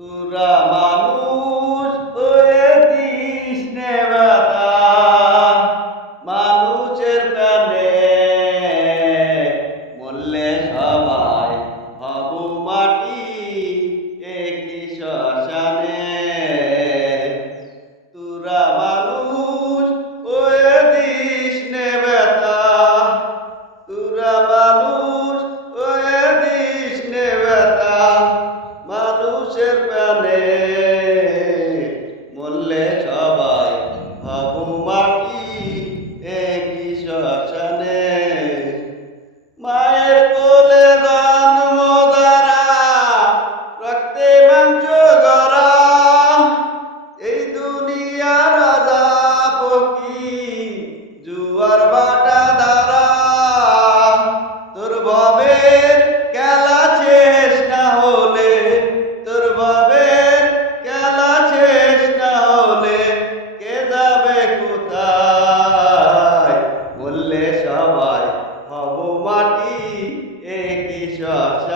তোরা মানুষ হয়ে দিস নে ব্যথা, মানুষের প্রাণে মরলে সবাই হব মাটি একই শ্মশানে। তোরা মানুষ হয়ে দিস নে ব্যথা, তোরা মানুষ হয়ে দিস নে ব্যথা, মানুষের প্রাণে মরলে সবাই হব মাটি একই শ্মশানে। মায়ের কোলে জন্ম দ্বারা রক্তে মাংস গড়া, এই দুনিয়ার রাজা ফকির জুয়ার বাটা দ্বারা। তোর ভবের খেলা শেষ না হলে, তোর ভবের খেলা শেষ না হলে কে যাবে কোথায়? বললে সবাই হব মাটি একই শ্মশানে।